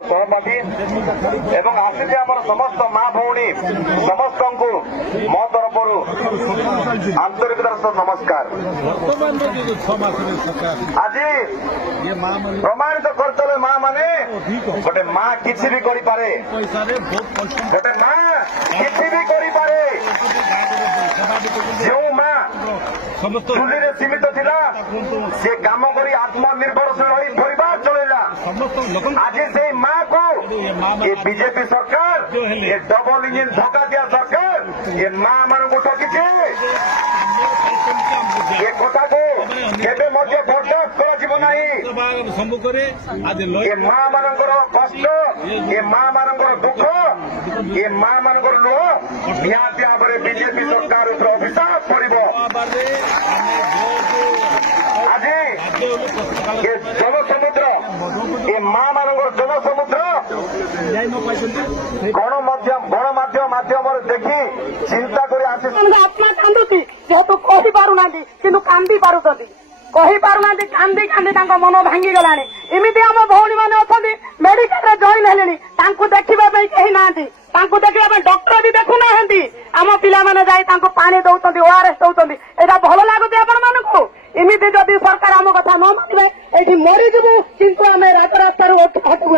सहमति एवं आसिक आमर समस्त माँ भौणी समस्त को मो तरफ आंतरिकतार सह नमस्कार। आज प्रमाणित करते माँ माने गोटे माँ किसी भी करें गोटे माँ किसी भी करें जो माँ चुली में सीमित थिला से काम कर आत्मनिर्भरशील परिवार चलेगा। आज से माँ को ये बीजेपी सरकार ये डबल इंजिन धक्का दिया सरकार ये माँ मान को ठकी ये कथा को केबे मध्य बर्दाश्त कर ये माँ मानकर कष्ट ये माँ मानकर दुख ये माँ मानकर लुह निहाती भाव में बीजेपी सरकार अभिशाप पड़ब। आज ये जनसमुद्र ये माँ मानकर जनसमुद्र गणमाध्यम देखी चिंता कर आत्मा कांदुची जेहेतु कही पारुना किंतु कांदी पारुଛନ୍ତି कही पारुना कांदी कांदी मन भांगी गलानी। इमिति आम भौणी मैंने अच्छा मेडिकल जॉइन हेले देखा कहीं ना देखा डॉक्टर भी देखु ना आम पिला मैंने जाई पानी दौरान ओआरएस दौरान यहाँ भल लगुच आपण मानू इमिति जदि सरकार आम कथा न माने ये मरीजु किंतु आम राजरास्तार हटू